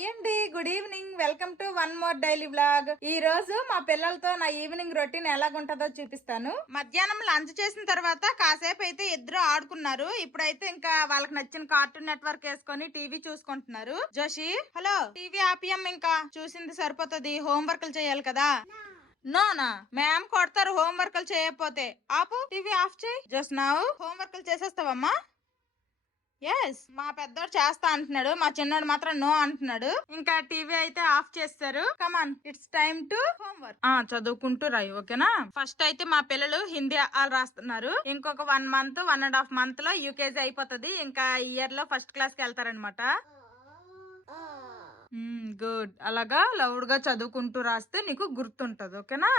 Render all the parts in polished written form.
Hi అండి, good evening. Welcome to one more daily vlog. ఈ రోజు మా పిల్లలతో నా ఈవినింగ్ రొటీన్ ఎలాగుంటుందో చూపిస్తాను. మధ్యాహ్నం లంచ్ చేసిన తర్వాత కాసేపు అయితే ఇద్దరు ఆడుకున్నారు. ఇప్పుడైతే ఇంకా వాళ్ళకి నచ్చిన కార్టూన్ నెట్వర్క్ వేసుకొని టీవీ చూసుకుంటున్నారు. జోషి, హలో, టీవీ ఆపియం, ఇంకా చూసింది సరిపోతుంది, హోంవర్క్లు చేయాలి కదా. నోనా మ్యామ్ కొడతారు హోంవర్క్లు చేయకపోతే. ఆపు, టీవీ ఆఫ్ చేయి. జస్ట్ నౌ హోంవర్క్లు చేసేస్తావమ్మా? ఎస్, మా పెద్దోడు చేస్తా అంటున్నాడు, మా చిన్నోడు మాత్రం నో అంటున్నాడు. ఇంకా టీవీ అయితే ఆఫ్ చేస్తారు. కమాన్, ఇట్స్ టైమ్ టు హోంవర్క్. చదువుకుంటూ రాయి, ఓకేనా? ఫస్ట్ అయితే మా పిల్లలు హిందీ రాస్తున్నారు. ఇంకొక 1 మంత్ 1.5 మంత్ లో యూకేజీ అయిపోతుంది. ఇంకా ఇయర్ లో ఫస్ట్ క్లాస్ కి వెళ్తారనమాట. గుడ్. అలాగా లౌడ్ గా చదువుకుంటూ రాస్తే నీకు గుర్తుంటది, ఓకేనా?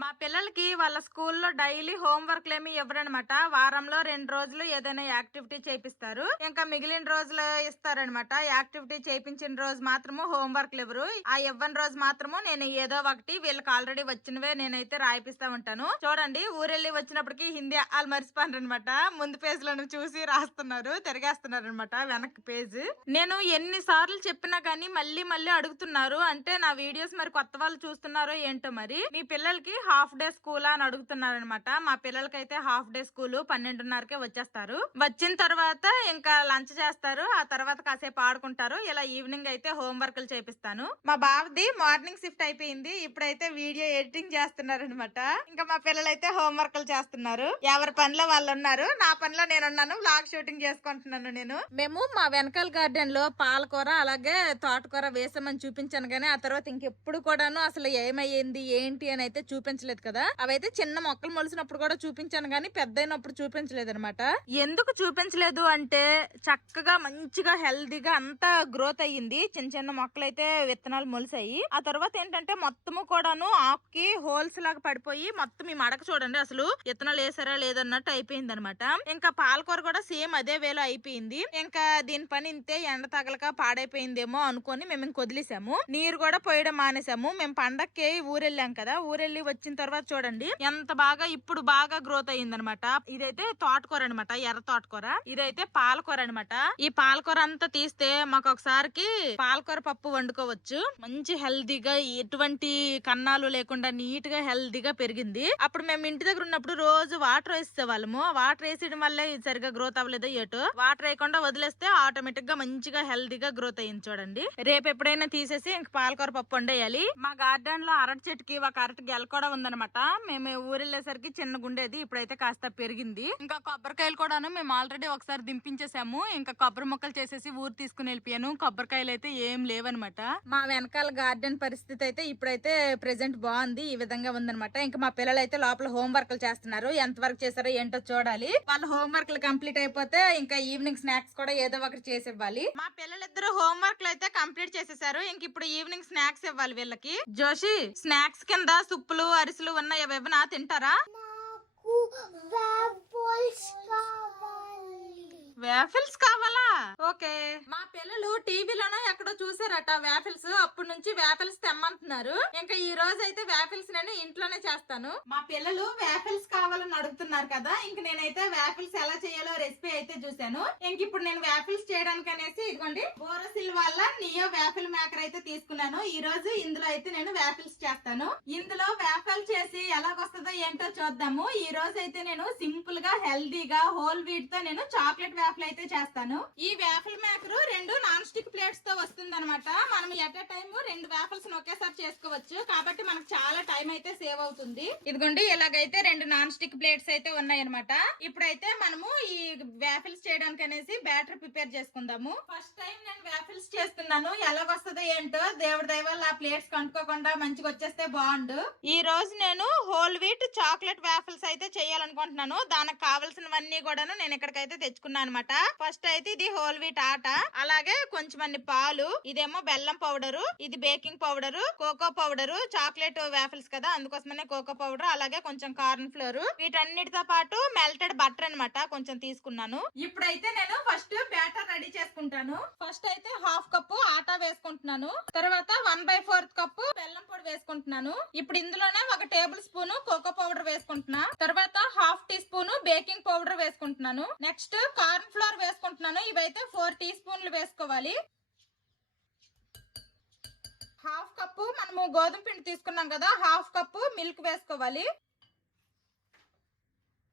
మా పిల్లలకి వాళ్ళ స్కూల్లో డైలీ హోంవర్క్లు ఏమి ఇవ్వరనమాట. వారంలో 2 రోజులు ఏదైనా యాక్టివిటీ చేపిస్తారు. ఇంకా మిగిలిన రోజులు ఇస్తారనమాట. యాక్టివిటీ చేయించిన రోజు మాత్రము హోంవర్క్లు ఇవ్వరు. ఆ ఇవ్వని రోజు మాత్రము నేను ఏదో ఒకటి వీళ్ళకి ఆల్రెడీ వచ్చినవే నేనైతే రాయిపిస్తా ఉంటాను. చూడండి, ఊరెళ్ళి వచ్చినప్పటికి హిందీ వాళ్ళు మర్చిపోయారు అనమాట. ముందు పేజ్ లను చూసి రాస్తున్నారు, తిరిగేస్తున్నారు అనమాట వెనక్కి పేజ్. నేను ఎన్నిసార్లు చెప్పినా గానీ మళ్ళీ మళ్ళీ అడుగుతున్నారు. అంటే నా వీడియోస్ మరి కొత్త వాళ్ళు చూస్తున్నారో ఏంటో. మరి మీ పిల్లలకి హాఫ్ డే స్కూల్ అని అడుగుతున్నారు అనమాట. మా పిల్లలకైతే హాఫ్ డే స్కూల్ 12:30కే వచ్చేస్తారు. వచ్చిన తర్వాత ఇంకా లంచ్ చేస్తారు. ఆ తర్వాత కాసేపు ఆడుకుంటారు. ఇలా ఈవినింగ్ అయితే హోంవర్క్లు చేపిస్తాను. మా బావది మార్నింగ్ షిఫ్ట్ అయిపోయింది. ఇప్పుడైతే వీడియో ఎడిటింగ్ చేస్తున్నారు అనమాట. ఇంకా మా పిల్లలైతే హోంవర్క్లు చేస్తున్నారు. ఎవరి పనిలో వాళ్ళు ఉన్నారు, నా పనిలో నేనున్నాను. వ్లాగ్ షూటింగ్ చేసుకుంటున్నాను నేను. మేము మా వెనకాల గార్డెన్ లో పాలకూర అలాగే తోటకూర వేసామని చూపించాను గానీ ఆ తర్వాత ఇంకెప్పుడు కూడాను అసలు ఏమయ్యింది ఏంటి అని అయితే చూపించలేదు కదా. అవైతే చిన్న మొక్కలు మొలిసినప్పుడు కూడా చూపించాను గానీ పెద్ద అయినప్పుడు చూపించలేదు అనమాట. ఎందుకు చూపించలేదు అంటే చక్కగా మంచిగా హెల్దీగా అంతా గ్రోత్ అయ్యింది. చిన్న చిన్న మొక్కలు అయితే విత్తనాలు మొలిసాయి. ఆ తర్వాత ఏంటంటే మొత్తము కూడాను ఆకుకి హోల్స్ లాగా పడిపోయి మొత్తం ఈ మడక చూడండి అసలు విత్తనాలు వేసారా లేదన్నట్టు అయిపోయింది అనమాట. ఇంకా పాలకూర కూడా సేమ్ అదే వేలో అయిపోయింది. ఇంకా దీని పని ఇంతే, ఎండ తగలక పాడైపోయిందేమో అనుకొని మేము ఇంక వదిలేసాము. నీరు కూడా పోయడం మానేసాము. మేము పండక్కి ఊరెళ్ళాం కదా. ఊరెళ్ళి వచ్చిన తర్వాత చూడండి ఎంత బాగా ఇప్పుడు బాగా గ్రోత్ అయ్యిందనమాట. ఇదైతే తోటకూర అనమాట, ఎర్ర తోటకూర. ఇదైతే పాలకూర అనమాట. ఈ పాలకూర అంతా తీస్తే మాకు ఒకసారికి పాలకూర పప్పు వండుకోవచ్చు. మంచి హెల్దీగా ఎటువంటి కన్నాలు లేకుండా నీట్ గా హెల్దీగా పెరిగింది. అప్పుడు మేము ఇంటి దగ్గర ఉన్నప్పుడు రోజు వాటర్ వేసే వాళ్ళము. వాటర్ వేసేయడం వల్లే ఇది సరిగా గ్రోత్ అవ్వలేదు. ఏటో వాటర్ వేయకుండా వదిలేస్తే ఆటోమేటిక్ గా మంచిగా హెల్దీగా గ్రోత్ అయ్యింది చూడండి. రేపు ఎప్పుడైనా తీసేసి ఇంక పాలకూర పప్పు వండేయాలి. మా గార్డెన్ లో అరటి చెట్టుకి ఒక అరటి గెల కూడా ఉందనమాట. మేము ఊరెళ్ళేసరికి చిన్న గుండేది, ఇప్పుడైతే కాస్త పెరిగింది. ఇంకా కొబ్బరికాయలు కూడాను మేము ఆల్రెడీ ఒకసారి దింపించేసాము. ఇంకా కొబ్బరి మొక్కలు చేసేసి ఊరు తీసుకుని వెళ్ళిపోయాను. కొబ్బరికాయలు అయితే ఏం లేవనమాట. మా వెనకాల గార్డెన్ పరిస్థితి అయితే ఇప్పుడైతే ప్రెసెంట్ బాగుంది. ఈ విధంగా ఉందనమాట. ఇంకా మా పిల్లలు అయితే లోపల హోంవర్క్లు చేస్తున్నారు. ఎంత వరకు చేశారో ఏంటో చూడాలి. వాళ్ళ హోంవర్క్లు కంప్లీట్ అయిపోతే ఇంకా ఈవినింగ్ స్నాక్స్ కూడా ఏదో ఒకటి చేసి ఇవ్వాలి. మా పిల్లలిద్దరు హోంవర్క్లు అయితే కంప్లీట్ చేసేసారు. ఇంక ఇప్పుడు ఈవినింగ్ స్నాక్స్ ఇవ్వాలి వీళ్ళకి. జోషి, స్నాక్స్ కింద సుప్పులు అరిసెలు ఉన్నాయి, అవేమన్నా తింటారా? వేఫిల్స్ కావాలా? ఓకే. మా పిల్లలు టీవీలోనే ఎక్కడో చూసారట వేఫిల్స్. అప్పటి నుంచి వేఫిల్స్ తెమ్మంటున్నారు. ఇంకా ఈ రోజు అయితే వేఫిల్స్ నేను ఇంట్లోనే చేస్తాను. మా పిల్లలు వేఫిల్స్ కావాలని అడుగుతున్నారు కదా. ఇంక నేనైతే వేఫిల్స్ ఎలా చేయాలో రెసిపీ అయితే చూసాను. ఇంక ఇప్పుడు నేను వేఫిల్స్ చేయడానికి అనేసి ఇదిగోండి బోరోసిల్ వల్ల నియో వేఫిల్ మేకర్ అయితే తీసుకున్నాను. ఈ రోజు ఇందులో అయితే నేను వేఫిల్స్ చేస్తాను. ఇందులో వేఫిల్ చేసి ఎలాగొస్తుందో ఏంటో చూద్దాము. ఈ రోజు అయితే నేను సింపుల్ గా హెల్దీగా హోల్ వీట్ తో నేను చాక్లెట్ వేఫిల్ అయితే చేస్తాను. ఈ waffle maker 2 non stick plates తో వస్తుంది అనమాట. మనం ఎట్ ఎ టైమ్ 2 వేఫిల్స్ ఒకేసారి చేసుకోవచ్చు. కాబట్టి మనకు చాలా టైం అయితే సేవ్ అవుతుంది. ఇదిగోండి ఇలాగైతే 2 నాన్ స్టిక్ ప్లేట్స్ అయితే ఉన్నాయి అనమాట. ఇప్పుడైతే మనము ఈ వేఫిల్స్ చేయడానికి అనేసి బ్యాటర్ ప్రిపేర్ చేసుకుందాము. ఫస్ట్ టైం నేను వేఫిల్స్ చేస్తున్నాను. ఎలాగొస్తుందో ఏంటో, దేవుడి దయ వల్ల ఆ ప్లేట్స్ కంటుకోకుండా మంచిగా వచ్చేస్తే బాగుండు. ఈ రోజు నేను హోల్ వీట్ చాక్లెట్ వేఫిల్స్ అయితే చేయాలనుకుంటున్నాను. దానికి కావాల్సినవన్నీ కూడాను నేను ఇక్కడికైతే తెచ్చుకున్నాను అనమాట. ఫస్ట్ అయితే ఇది హోల్ వీట్ ఆట, అలాగే కొంచెం పాలు, ఇదేమో బెల్లం పౌడరు, ఇది baking powder, cocoa powder, chocolate wafers కదా అందుకోసమనే కోకో పౌడర్, అలాగే కొంచెం కార్న్ ఫ్లోర్, వీటన్నిటితో పాటు మెల్టెడ్ బటర్ అనమాట కొంచెం తీసుకున్నాను. ఇప్పుడైతే నేను ఫస్ట్ బ్యాటర్ రెడీ చేసుకుంటాను. ఫస్ట్ అయితే 1/2 కప్పు ఆటా వేసుకుంటున్నాను. తర్వాత 1/4 కప్పు బెల్లం పొడి వేసుకుంటున్నాను. ఇప్పుడు ఇందులోనే 1 టేబుల్ స్పూన్ కోకో పౌడర్ వేసుకుంటున్నా. తర్వాత 1/2 టీ స్పూన్ బేకింగ్ పౌడర్ వేసుకుంటున్నాను. నెక్స్ట్ కార్న్ ఫ్లోర్ వేసుకుంటున్నాను. ఇవైతే 4 టీ స్పూన్లు వేసుకోవాలి. 1/2 కప్పు మనము గోధుమ పిండి తీసుకున్నాం కదా, 1/2 కప్పు మిల్క్ వేసుకోవాలి.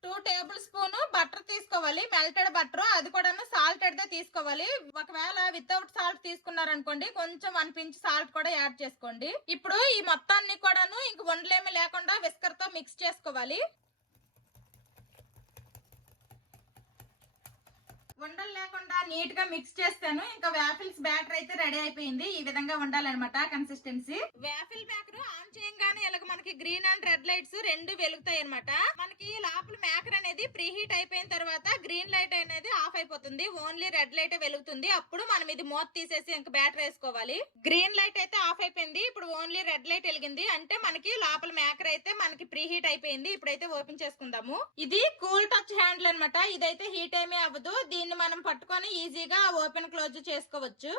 2 టేబుల్ స్పూన్ బటర్ తీసుకోవాలి, మెల్టెడ్ బటర్. అది కూడా సాల్టెడ్ దే తీసుకోవాలి. ఒకవేళ వితౌట్ సాల్ట్ తీసుకున్నారనుకోండి కొంచెం 1 పించ్ సాల్ట్ కూడా యాడ్ చేసుకోండి. ఇప్పుడు ఈ మొత్తాన్ని కూడాను ఇంక ఉండలేమి లేకుండా విస్కర్ తో మిక్స్ చేసుకోవాలి. ఉండలు లేకుండా నీట్ గా మిక్స్ చేస్తాను. ఇంకా వాఫిల్స్ బ్యాటర్ అయితే రెడీ అయిపోయింది. ఈ విధంగా ఉండాలన్నమాట కన్సిస్టెన్సీ. వాఫిల్ మేకర్ ఆన్ చేయగానే ఇలాగ మనకి గ్రీన్ అండ్ రెడ్ లైట్స్ 2 వెలుగుతాయి అనమాట. మనకి లోపల మేకర్ అనేది ప్రీ హీట్ అయిపోయిన తర్వాత గ్రీన్ లైట్ అనేది ఆఫ్ అయిపోతుంది, ఓన్లీ రెడ్ లైట్ వెలుగుతుంది. అప్పుడు మనం ఇది మూత తీసేసి ఇంకా బ్యాటర్ వేసుకోవాలి. గ్రీన్ లైట్ అయితే ఆఫ్ అయిపోయింది, ఇప్పుడు ఓన్లీ రెడ్ లైట్ వెలిగింది అంటే మనకి లోపల మేకర్ అయితే మనకి ప్రీ హీట్ అయిపోయింది. ఇప్పుడైతే ఓపెన్ చేసుకుందాము. ఇది కూల్ టచ్ హ్యాండిల్ అనమాట. ఇదైతే హీట్ ఏమీ అవ్వదు. దీన్ని మనం పట్టుకొని ఈజీగా ఓపెన్ క్లోజ్ చేసుకోవచ్చు.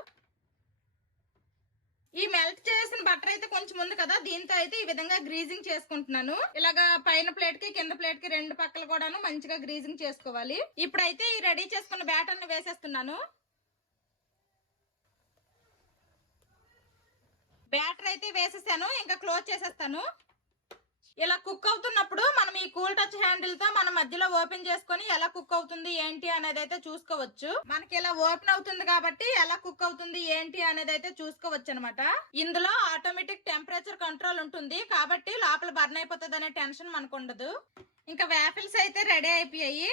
ఈ మెల్ట్ చేసిన బటర్ అయితే కొంచెం ఉంది కదా, దీంతో అయితే ఈ విధంగా గ్రీజింగ్ చేసుకుంటున్నాను. ఇలాగా పైన ప్లేట్ కి కింద ప్లేట్ కి 2 పక్కలు కూడాను మంచిగా గ్రీజింగ్ చేసుకోవాలి. ఇప్పుడైతే ఈ రెడీ చేసుకున్న బ్యాటర్ ని వేసేస్తున్నాను. బ్యాటర్ అయితే వేసేసాను, ఇంకా క్లోజ్ చేసేస్తాను. ఇలా కుక్ అవుతున్నప్పుడు మనం ఈ కూల్ టచ్ హ్యాండిల్ తో మనం మధ్యలో ఓపెన్ చేసుకొని ఎలా కుక్ అవుతుంది ఏంటి అనేది అయితే చూసుకోవచ్చు. మనకి ఇలా ఓపెన్ అవుతుంది కాబట్టి ఎలా కుక్ అవుతుంది ఏంటి అనేది అయితే చూసుకోవచ్చు అనమాట. ఇందులో ఆటోమేటిక్ టెంపరేచర్ కంట్రోల్ ఉంటుంది కాబట్టి లోపల బర్న్ అయిపోతుంది అనే టెన్షన్ మనకు ఉండదు. ఇంకా వాఫిల్స్ అయితే రెడీ అయిపోయాయి.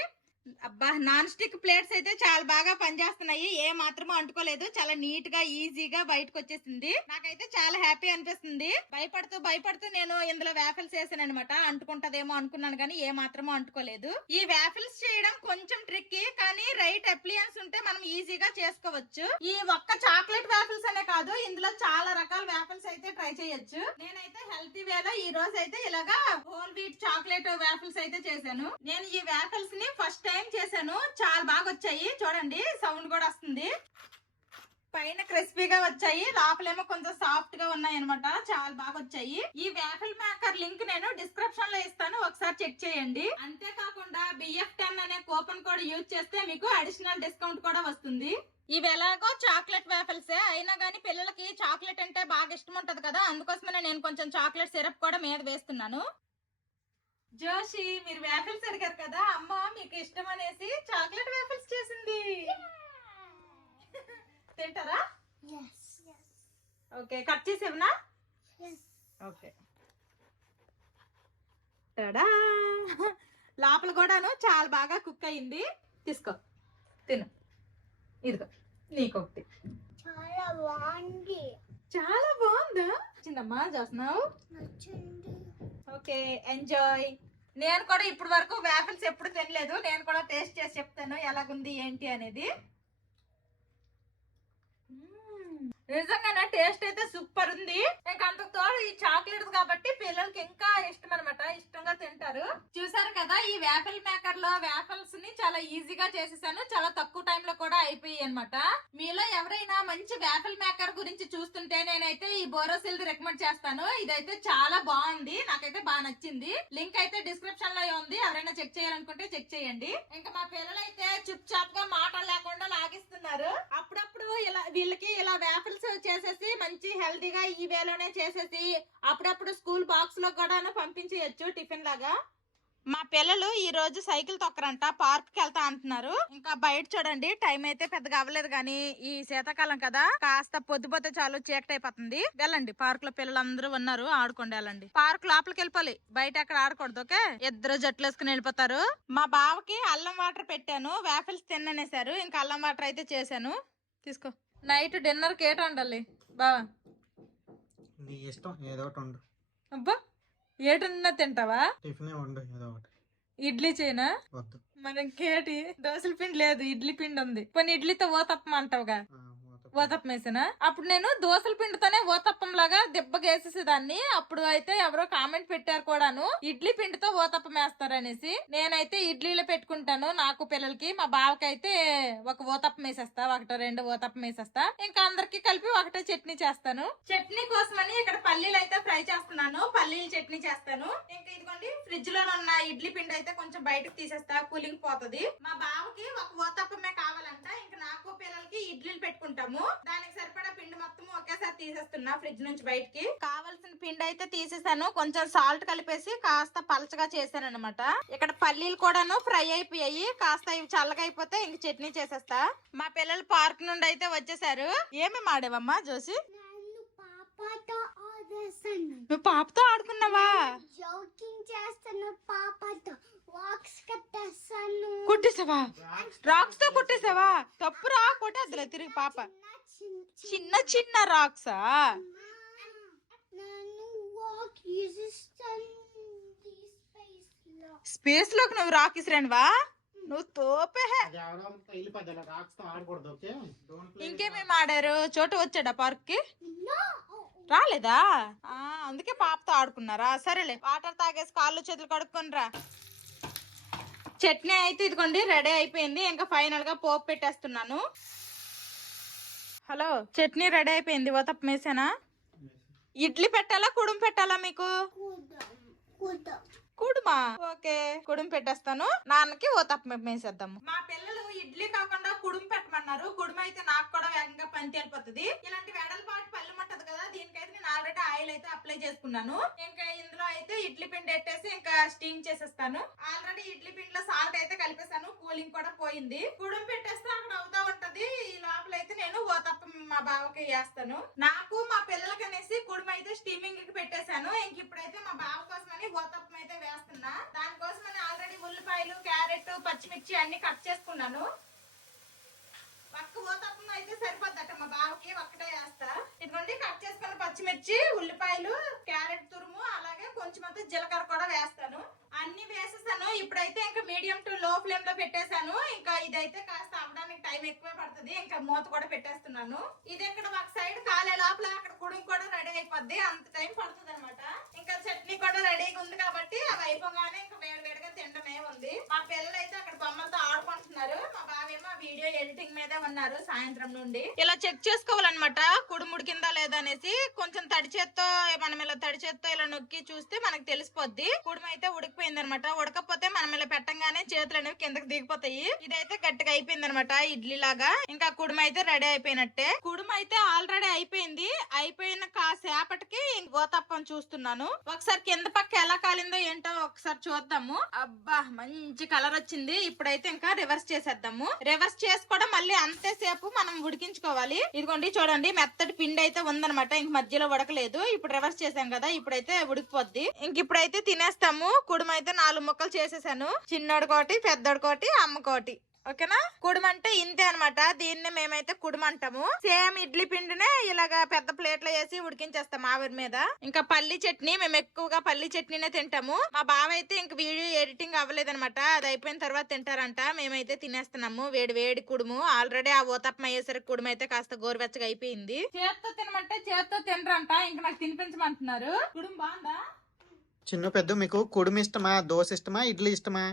అబ్బా, నాన్ స్టిక్ ప్లేట్స్ అయితే చాలా బాగా పనిచేస్తున్నాయి. ఏ మాత్రమూ అంటుకోలేదు, చాలా నీట్ గా ఈజీగా బయటకు వచ్చేసింది. నాకైతే చాలా హ్యాపీ అనిపిస్తుంది. భయపడుతూ నేను ఇందులో వాఫిల్స్ వేసాను అనమాట. అంటుకుంటదేమో అనుకున్నాను కానీ ఏ మాత్రమూ అంటుకోలేదు. ఈ వాఫిల్స్ చేయడం కొంచెం ట్రిక్కీ, కానీ రైట్ అప్లియన్స్ ఉంటే మనం ఈజీగా చేసుకోవచ్చు. ఈ ఒక్క చాక్లెట్ వాఫిల్స్ అనే కాదు, ఇందులో చాలా రకాల వాఫిల్స్ అయితే ట్రై చేయొచ్చు. నేనైతే హెల్తీ వేలో ఈ రోజు అయితే ఇలాగా హోల్ వీట్ చాక్లెట్ వాఫిల్స్ అయితే చేశాను. నేను ఈ వాఫిల్స్ ని ఫస్ట్ టైం చేశాను, చాలా బాగా వచ్చాయి. చూడండి, సౌండ్ కూడా వస్తుంది. పైన క్రిస్పీగా వచ్చాయి, లోపలేమో కొంచెం సాఫ్ట్ గా ఉన్నాయి అనమాట. చాలా బాగా వచ్చాయి. ఈ వాఫిల్ మేకర్ లింక్ నేను డిస్క్రిప్షన్ లో ఇస్తాను, ఒకసారి చెక్ చేయండి. అంతేకాకుండా BF10 అనే కూపన్ కోడ్ యూజ్ చేస్తే మీకు అడిషనల్ డిస్కౌంట్ కూడా వస్తుంది. ఇవి ఎలాగో చాక్లెట్ వాఫిల్సే అయినా గానీ పిల్లలకి చాక్లెట్ అంటే బాగా ఇష్టం ఉంటది కదా, అందుకోసమే నేను కొంచెం చాక్లెట్ సిరప్ కూడా మీద వేస్తున్నాను. జోషి, మీరు వాఫిల్స్ అడిగారు కదా, అమ్మ మీకు ఇష్టం అనేసి చాక్లెట్ వాఫిల్స్ చేసింది. తింటారా? ఓకే, కట్ చేసేవనా? ఓకే. టడా, లోపల కూడాను చాలా బాగా కుక్ అయింది. తీసుకో, తిను. ఇదిగో నీకొకటి. చాలా బాగుందా? చిన్నమ్మా చేస్తున్నావు? Okay, enjoy. నేను కూడా ఇప్పటి వరకు వాఫిల్స్ ఎప్పుడు తినలేదు. నేను కూడా టేస్ట్ చేసి చెప్తాను ఎలాగుంది ఏంటి అనేది. నిజంగానే టేస్ట్ అయితే సూపర్ ఉంది. ఇంకా అంతకు తోడు ఈ చాక్లెట్స్ కాబట్టి పిల్లలకి ఇంకా ఇష్టం అనమాట, ఇష్టంగా తింటారు. చూసారు కదా, ఈ వాఫిల్ మేకర్ లో వాఫిల్స్ ని చాలా ఈజీగా చేసేసాను. చాలా తక్కువ టైం లో కూడా అయిపోయాయి అనమాట. మీలో ఎవరైనా మంచి వాఫిల్ మేకర్ గురించి చూస్తుంటే నేనైతే ఈ బోరోసిల్ రికమెండ్ చేస్తాను. ఇదైతే చాలా బాగుంది, నాకైతే బాగా నచ్చింది. లింక్ అయితే డిస్క్రిప్షన్ లో ఉంది, ఎవరైనా చెక్ చేయాలనుకుంటే చెక్ చేయండి. ఇంకా మా పిల్లలైతే చుప్ చాప్ గా మాటలు లేకుండా లాగిస్తున్నారు. అప్పుడప్పుడు ఇలా వీళ్ళకి ఇలా వాఫిల్స్ చేసేసి మంచి హెల్తీగా ఈ వేలోనే చేసేసి అప్పుడప్పుడు స్కూల్ బాక్స్ లో కూడా పంపించేయచ్చు టిఫిన్ లాగా. మా పిల్లలు ఈ రోజు సైకిల్ తొక్కరంట, పార్క్ కి వెళ్తా అంటున్నారు. ఇంకా బయట చూడండి, టైం అయితే పెద్దగా అవ్వలేదు కానీ ఈ శీతాకాలం కదా, కాస్త పొద్దుపోతే చాలు చీకటి అయిపోతుంది. వెళ్ళండి, పార్క్ లో పిల్లలందరూ ఉన్నారు, ఆడుకోండి. వెళ్ళండి, పార్క్ లోపలికి వెళ్ళిపోవాలి, బయట ఎక్కడ ఆడకూడదు. ఓకే, ఇద్దరు జట్లు వేసుకుని వెళ్ళిపోతారు. మా బావకి అల్లం వాటర్ పెట్టాను, వాఫిల్స్ తిన్ననేసారు. ఇంకా అల్లం వాటర్ అయితే చేశాను, తీసుకో. నైట్ డిన్నర్ కి ఏట వండాలి బావా? నీ ఇష్టం, ఏదో ఒకటి వండు. అబ్బా, ఏటన్నా తింటావా? టిఫిన్ వండు ఏదో ఒకటి. ఇడ్లీ చేయనా? వద్దు. మరి ఇంకేటి? దోశల పిండి లేదు, ఇడ్లీ పిండి ఉంది. పోనీ ఇడ్లీతో ఓతప్పమంటావుగా? ఓతప్పం వేసానా? అప్పుడు నేను దోసల పిండితోనే ఓతప్పం లాగా దెబ్బగేసేసేదాన్ని. అప్పుడు అయితే ఎవరో కామెంట్ పెట్టారు కూడాను, ఇడ్లీ పిండితో ఓతప్పం వేస్తారనేసి. నేనైతే ఇడ్లీలో పెట్టుకుంటాను నాకు పిల్లలకి. మా బావకి అయితే ఒక ఓతప్పం వేసేస్తా, ఒకటో రెండు ఓతప్పం వేసేస్తా. ఇంకా అందరికి కలిపి ఒకటే చట్నీ చేస్తాను. చట్నీ కోసమని ఇక్కడ పల్లీలు అయితే ఫ్రై చేస్తున్నాను. పల్లీలు చట్నీ చేస్తాను. ఇంకా ఇదిగోండి ఫ్రిడ్జ్ లో ఉన్న ఇడ్లీ పిండి అయితే కొంచెం బయటకు తీసేస్తా, కూలింగ్ పోతుంది. మా బావకి ఒక ఓతప్పమే కావాలంట. ఇంకా నాకు పిల్లలకి ఇడ్లీలు పెట్టుకుంటాము. దానికి సరిపడా పిండి మొత్తం ఒకేసారి తీసేస్తున్నా ఫ్రిడ్జ్ నుంచి బయటికి. కావాల్సిన పిండి అయితే తీసేసాను. కొంచెం సాల్ట్ కలిపేసి కాస్త పలచగా చేశాను అనమాట. ఇక్కడ పల్లీలు కూడాను ఫ్రై అయిపోయాయి. కాస్త ఇవి చల్లగా అయిపోతే ఇంక చట్నీ చేసేస్తా. మా పిల్లలు పార్క్ నుండి అయితే వచ్చేసారు. ఏమేమి ఆడేవమ్మా జోసి? నువ్వు పాపతో ఆడుకున్నావా? జోకింగ్ చేస్తాను పాపతో. వాక్స్ కట్టేస్తాను. కుట్టేసావా? రాక్స్ తో కుట్టేసావా? తప్పురా, కొట్టేద్దులే తిరిగి పాప. చిన్న చిన్న రాక్సా? నేను వాక్ చేస్తాను స్పేస్ లోకి నువ్వు రాక్ ఇసిరానువా? నువ్వు తోపే. ఇంకేమేమి ఆడారు? చోటు వచ్చాడా పార్క్ కి? రాలేదా? అందుకే పాపతో ఆడుకున్నారా? సరేలే, వాటర్ తాగేసి కాళ్ళు చేతులు కడుక్కొని రా. చట్నీ అయితే ఇదిగోండి రెడీ అయిపోయింది. ఇంకా ఫైనల్ గా పోపు పెట్టేస్తున్నాను. హలో, చట్నీ రెడీ అయిపోయింది. ఓతప్పం వేసానా? ఇడ్లీ పెట్టాలా కుడుం పెట్టాలా మీకు? కుడుమా? ఓకే, కుడుం పెట్టేస్తాను. నాన్నకి ఓతప్పం వేసేద్దాము. మా పిల్లలు ఇడ్లీ కాకుండా కుడుం పెట్టమన్నారు. కుడుమ అయితే నాకు కూడా వేగంగా పని తేలిపోతుంది. ఇలాంటి వెడల్పాటి పళ్ళు ఉంటది కదా, దీనికైతే నేను ఆల్రెడీ ఆయిల్ అయితే అప్లై చేసుకున్నాను. ఇంకా ఇందులో అయితే ఇడ్లీ పిండి పెట్టేసి ఇంకా స్టీమ్ చేసేస్తాను. ఆల్రెడీ ఇడ్లీ పిండిలో సాల్ట్ అయితే కలిపేసాను. కూలింగ్ కూడా పోయింది. కుడుం పెట్టేస్తే అక్కడ అవుతా ఉంటది. ఈ లోపల అయితే నేను ఓతప్పం మా బావకి వేస్తాను. నాకు మా పిల్లలకి అనేసి కుడుమ అయితే స్టీమింగ్ కి పెట్టేశాను. ఇంక ఇప్పుడైతే మా బావ కోసమని ఓతప్పం అయితే వేస్తున్నా. దానికోసమని ఆల్రెడీ ఉల్లిపాయలు, క్యారెట్, పచ్చిమిర్చి అన్ని కట్ చేసుకున్నాను. ఒక్క ఓతప్పం అయితే సరిపోద్దట మా బావకి, ఒక్కటే వేస్తా. ఇదిగోండి కట్ చేసుకున్న పచ్చిమిర్చి, ఉల్లిపాయలు, క్యారెట్ తురుము, అలాగే కొంచెం అంతా జీలకర్ర కూడా వేస్తాను. అన్ని వేసేసాను. ఇప్పుడైతే ఇంకా మీడియం టు లో ఫ్లేమ్ లో పెట్టేశాను. ఇంకా ఇదైతే కాస్త అవడానికి టైం ఎక్కువే పడుతుంది. ఇంకా మూత కూడా పెట్టేస్తున్నాను. ఇది ఇక్కడ ఒక సైడ్ కాలే లోపల అక్కడ కుడుం కూడా రెడీ అయిపోద్ది. అంత టైం పడుతుంది అనమాట. ఇంకా చట్నీ కూడా రెడీగా ఉంది కాబట్టి అవి అయిపోగానే ఇంకా వేడివేడిగా తినడమే ఉంది. మా పిల్లలు అయితే అక్కడ బొమ్మలతో ఆడుకుంటున్నారు. మా బావేమో వీడియో ఎడిటింగ్ మీదే ఉన్నారు సాయంత్రం నుండి. ఇలా చెక్ చేసుకోవాలన్నమాట కుడుము ఉడికిందా లేదా అనేసి. కొంచెం తడి చేత్తో మనం ఇలా తడి చేత్తో ఇలా నొక్కి చూస్తే మనకు తెలిసిపోద్ది కుడుము అయితే ఉడికిపోయింది అనమాట. ఉడకపోతే మనం ఇలా పెట్టంగానే చేతులు అనేవి కిందకి దిగిపోతాయి. ఇదైతే గట్టిగా అయిపోయింది అనమాట ఇడ్లీ లాగా. ఇంకా కుడుము అయితే రెడీ అయిపోయినట్టే. కుడుము అయితే ఆల్రెడీ అయిపోయింది. అయిపోయిన కాసేపటికి ఓతప్పం చూస్తున్నాను. ఒకసారి కింద పక్క ఎలా కాలిందో ఏంటో ఒకసారి చూద్దాము. అబ్బా మంచి కలర్ వచ్చింది. ఇప్పుడైతే ఇంకా రివర్స్ చేసేద్దాము. రివర్స్ చేసుకోవడం మళ్ళీ అంతేసేపు మనం ఉడికించుకోవాలి. ఇదిగోండి చూడండి మెత్తటి పిండి అయితే ఉందనమాట. ఇంక మధ్యలో ఉడకలేదు. ఇప్పుడు రివర్స్ చేసాం కదా, ఇప్పుడైతే ఉడికిపోద్ది. ఇంక ఇప్పుడైతే తినేస్తాము. కుడుము అయితే 4 ముక్కలు చేసేసాను. చిన్నోడు కోటి, పెద్దోడు కోటి, అమ్మ కోటి. ఓకేనా? కుడుము అంటే ఇంతే అనమాట. దీన్ని మేమైతే కుడుము అంటాము. సేమ్ ఇడ్లీ పిండినే ఇలాగా పెద్ద ప్లేట్ లో వేసి ఉడికించేస్తాం ఆవిరి మీద. ఇంకా పల్లి చట్నీ, మేము ఎక్కువగా పల్లి చట్నీనే తింటాము. మా బావ అయితే ఇంక వీడియో ఎడిటింగ్ అవ్వలేదనమాట. అది అయిపోయిన తర్వాత తింటారంట. మేమైతే తినేస్తున్నాము వేడి వేడి కుడుము. ఆల్రెడీ ఆ ఓతప్పం అయ్యేసరికి కుడుము అయితే కాస్త గోరువెచ్చగా అయిపోయింది. చేత్తో తినమంటే చేత్తో తినరంట. ఇంక నాకు తినిపించమంటున్నారు. కుడుము బాగుందా? చిన్న పెద్ద మీకు కుడుము ఇష్టమా, దోశ ఇష్టమా, ఇడ్లీ ఇష్టమా?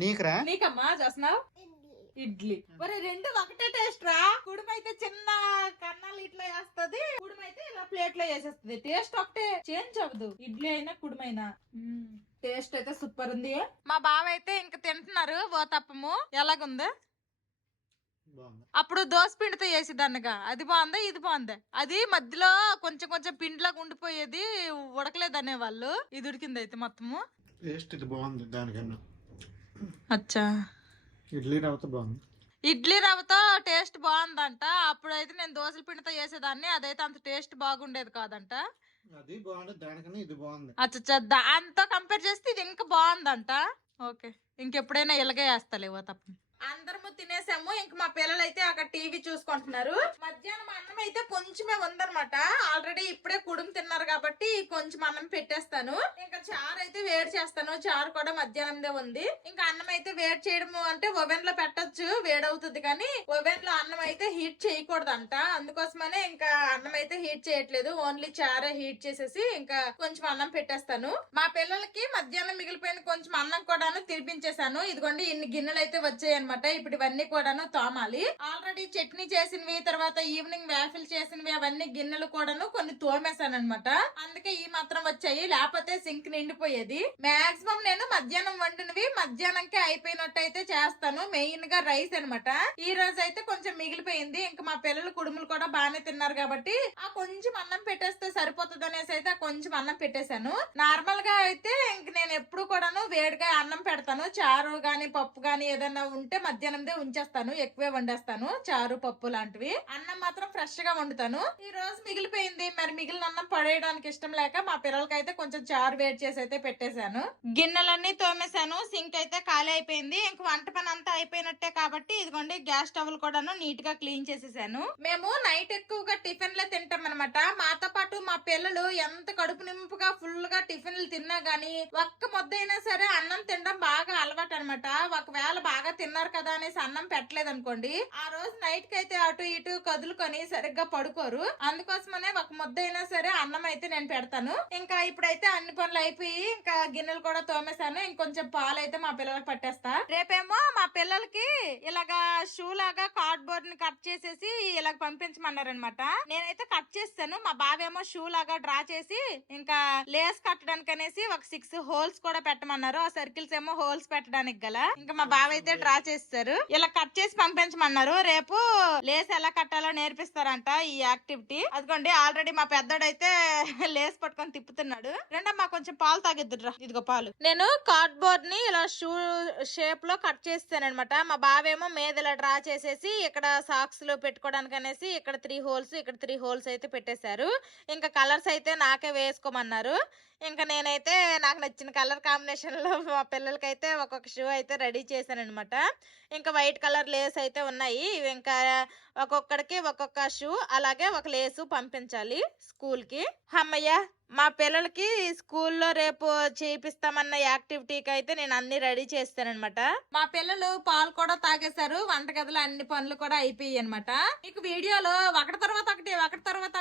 నీకురా? నీకమ్మా చేస్తున్నావు ఇడ్లీ. మరి రెండు ఒకటే టేస్ట్ రా. కుడుము అయితే చిన్న కన్నాలు ఇట్లా వేస్తుంది, కుడుము అయితే ఇలా ప్లేట్ లో వేసేస్తుంది. టేస్ట్ ఒకటే, చేంజ్ అవ్వదు. ఇడ్లీ అయినా కుడుము అయినా టేస్ట్ అయితే సూపర్ ఉంది. మా బావ అయితే ఇంక తింటున్నారు ఓతప్పము. ఎలాగుంది? అప్పుడు దోశ పిండితో వేసేదాన్నిగా. అది బాగుందా ఇది బాగుందా? అది మధ్యలో కొంచెం కొంచెం పిండిలాగా ఉండిపోయేది, ఉడకలేదు అనేవాళ్ళు. ఇది ఉడికింది అయితే మొత్తము. టేస్ట్ ఇది బాగుంది దానికన్నా. అచ్చా, ఇడ్లీ రవ్వతో బాగుంది. ఇడ్లీ రవ్వతో టేస్ట్ బాగుందంట. అప్పుడైతే నేను దోశల పిండితో చేసేదాన్ని, అదైతే అంత టేస్ట్ బాగుండేది కాదంట. అది బాగుంది దానికన్నా ఇది బాగుంది. అచ్చా, దాంతో కంపేర్ చేస్తే ఇది ఇంకా బాగుందంట. ఓకే, ఇంకెప్పుడైనా ఇలాగే వేస్తలేవో తప్ప. అందరము తినేసాము. ఇంక మా పిల్లలు అయితే అక్కడ టీవీ చూసుకుంటున్నారు. మధ్యాహ్నం అన్నం అన్నం అయితే కొంచెమే ఉందన్నమాట. ఆల్రెడీ ఇప్పుడే కుడుము తిన్నారు కాబట్టి కొంచెం అన్నం పెట్టేస్తాను. ఇంకా చారు అయితే వేడి చేస్తాను. చారు కూడా మధ్యాహ్నందే ఉంది. ఇంకా అన్నం అయితే వేడి చేయడము అంటే ఓవెన్ లో పెట్టొచ్చు, వేడవుతుంది. కానీ ఓవెన్ లో అన్నం అయితే హీట్ చేయకూడదంట. అందుకోసమనే ఇంకా అన్నం అయితే హీట్ చేయట్లేదు. ఓన్లీ చారే హీట్ చేసేసి ఇంకా కొంచెం అన్నం పెట్టేస్తాను. మా పిల్లలకి మధ్యాహ్నం మిగిలిపోయిన కొంచెం అన్నం కూడాను తినిపించేశాను. ఇదిగోండి ఇన్ని గిన్నెలు అయితే వచ్చాయి అనమాట. ఇప్పుడు ఇవన్నీ కూడాను తోమాలి. ఆల్రెడీ చట్నీ చేసినవి, తర్వాత ఈవినింగ్ వ్యాఫిల్ చేసినవి అవన్నీ గిన్నెలు కూడాను కొన్ని తోమేశాను అనమాట. అందుకే ఈ మాత్రం వచ్చాయి, లేకపోతే సింక్ నిండిపోయేది. మాక్సిమం నేను మధ్యాహ్నం వండినవి మధ్యాహ్నంకే అయిపోయినట్టు అయితే చేస్తాను. మెయిన్ గా రైస్ అనమాట. ఈ రోజు అయితే కొంచెం మిగిలిపోయింది. ఇంకా మా పిల్లలు కుడుములు కూడా బాగానే తిన్నారు కాబట్టి ఆ కొంచెం అన్నం పెట్టేస్తే సరిపోతుంది అనేసి అయితే ఆ కొంచెం అన్నం పెట్టేశాను. నార్మల్ గా అయితే ఇంక నేను ఎప్పుడు కూడాను వేడిగా అన్నం పెడతాను. చారు గాని పప్పు గాని ఏదైనా ఉంటే మధ్యాహ్నందే ఉంచేస్తాను, ఎక్కువే వండేస్తాను. చారు పప్పు లాంటివి. అన్నం మాత్రం ఫ్రెష్ గా వండుతాను. ఈ రోజు మిగిలిపోయింది, మరి మిగిలిన అన్నం పడేయడానికి ఇష్టం లేక మా పిల్లలకి అయితే కొంచెం చారు వేడి చేసి అయితే పెట్టేశాను. గిన్నెలన్నీ తోమేశాను. సింక్ అయితే ఖాళీ అయిపోయింది. ఇంక వంట పని అంతా అయిపోయినట్టే కాబట్టి ఇదిగోండి గ్యాస్ స్టవ్ కూడాను నీట్ గా క్లీన్ చేసేసాను. మేము నైట్ ఎక్కువగా టిఫిన్లే తింటాం అనమాట. మాతో పాటు మా పిల్లలు ఎంత కడుపు నింపుగా ఫుల్ గా టిఫిన్లు తిన్నా గానీ ఒక్క ముద్దైనా సరే అన్నం తినడం బాగా అలవాటు అనమాట. ఒకవేళ బాగా తిన్నారు కదా అనేసి అన్నం పెట్టలేదు అనుకోండి, ఆ రోజు నైట్ కి అయితే అటు ఇటు కదులుకొని సరిగ్గా పడుకోరు. అందుకోసమనే ఒక ముద్ద అయినా సరే అన్నం అయితే నేను పెడతాను. ఇంకా ఇప్పుడైతే అన్ని పనులు అయిపోయి ఇంకా గిన్నెలు కూడా తోమేశాను. ఇంకొంచెం పాలు అయితే మా పిల్లలకు పట్టేస్తా. రేపేమో మా పిల్లలకి ఇలాగా షూ లాగా కార్డ్ బోర్డ్ ని కట్ చేసేసి ఇలాగ పంపించమన్నారనమాట. నేనైతే కట్ చేస్తాను. మా బావేమో షూ లాగా డ్రా చేసి ఇంకా లేస్ కట్టడానికి అనేసి ఒక 6 హోల్స్ కూడా పెట్టమన్నారు. ఆ సర్కిల్స్ ఏమో హోల్స్ పెట్టడానికి గల ఇంకా మా బావ అయితే డ్రా చేస్తారు. ఇలా కట్ చేసి పంపించమన్నారు. రేపు లేస్ ఎలా కట్టాలో నేర్పిస్తారంట ఈ యాక్టివిటీ. అదిగోండి ఆల్రెడీ మా పెద్దోడైతే లేస్ పట్టుకొని తిప్పుతున్నాడు. రెండమ్మా కొంచెం పాలు తాగిద్దురా, ఇదిగో పాలు. నేను కార్డ్ బోర్డ్ ని ఇలా షూ షేప్ లో కట్ చేస్తానన్నమాట. మా బావేమో మీద ఇలా డ్రా చేసేసి ఇక్కడ సాక్స్ లో పెట్టుకోవడానికి అనేసి ఇక్కడ 3 హోల్స్, ఇక్కడ 3 హోల్స్ అయితే పెట్టేశారు. ఇంకా కలర్స్ అయితే నాకే వేసుకోమన్నారు. ఇంకా నేనైతే నాకు నచ్చిన కలర్ కాంబినేషన్ లో మా పిల్లలకైతే ఒక్కొక్క షూ అయితే రెడీ చేశాను అనమాట. ఇంకా వైట్ కలర్ లేస్ అయితే ఉన్నాయి. ఇవి ఇంకా ఒక్కొక్కడికి ఒక్కొక్క షూ అలాగే ఒక లేసు పంపించాలి స్కూల్ కి. అమ్మయ్య, మా పిల్లలకి స్కూల్లో రేపు చేపిస్తామన్న యాక్టివిటీకి అయితే నేను అన్ని రెడీ చేస్తానన్నమాట. మా పిల్లలు పాలు కూడా తాగేశారు. వంటగదిలో అన్ని పనులు కూడా అయిపోయాయి అనమాట. మీకు వీడియోలో ఒకటి తర్వాత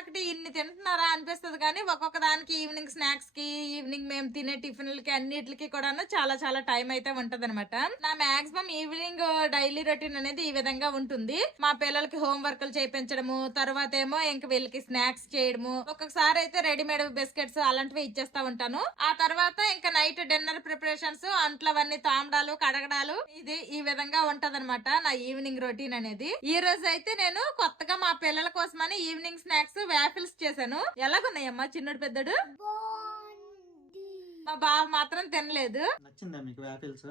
ఒకటి ఇన్ని తింటున్నారా అనిపిస్తుంది కానీ ఒక్కొక్క దానికి ఈవినింగ్ స్నాక్స్ కి, ఈవినింగ్ మేము తినే టిఫిన్లకి అన్నిటికి కూడా చాలా చాలా టైం అయితే ఉంటది అనమాట. నా మాక్సిమం ఈవినింగ్ డైలీ రొటీన్ అనేది ఈ విధంగా ఉంటుంది. మా పిల్లలకి హోంవర్క్లు చేయించడము, తర్వాత ఏమో ఇంక వీళ్ళకి స్నాక్స్ చేయడము, ఒక్కొక్కసారి అయితే రెడీమేడ్ బిస్కెట్స్ అలాంటివి ఇచ్చేస్తా ఉంటాను. ఆ తర్వాత ఇంకా నైట్ డిన్నర్ ప్రిపరేషన్స్, అంట్లవన్నీ తామడాలు కడగడాలు, ఇది ఈ విధంగా ఉంటదన్నమాట నా ఈవినింగ్ రొటీన్ అనేది. ఈ రోజు అయితే నేను కొత్తగా మా పిల్లల కోసమని ఈవినింగ్ స్నాక్స్ వ్యాఫిల్స్ చేశాను. ఎలాగున్నాయమ్మా చిన్నడు పెద్దడు? మా బావ మాత్రం తినలేదు. నచ్చిందా మీకు వ్యాఫిల్స్?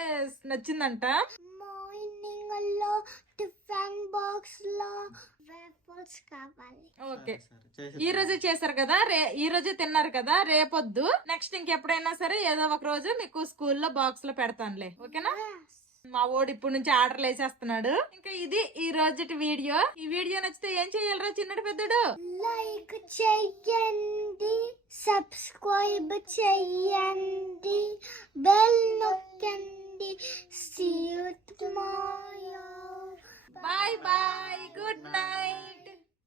ఎస్ నచ్చిందంట. మార్నింగ్ లో టిఫిన్ బాక్స్ లో వేఫర్స్ కావాలి. ఓకే, ఈ రోజు చేశారు కదా, ఈ రోజు తిన్నారు కదా, రేపొద్దు నెక్స్ట్ ఇంకెప్పుడైనా సరే ఏదో ఒక రోజు మీకు స్కూల్లో బాక్స్ లో పెడతానులే. ఓకేనా? మా ఓడి ఇప్పుడు నుంచి ఆర్డర్లు వేసేస్తున్నాడు. ఇంకా ఇది ఈ రోజు వీడియో. ఈ వీడియో నచ్చితే ఏం చేయాలరా చిన్నడు పెద్దడు? లైక్ చేయండి, సబ్స్క్రైబ్ చేయండి, బెల్ నొక్కండి. See you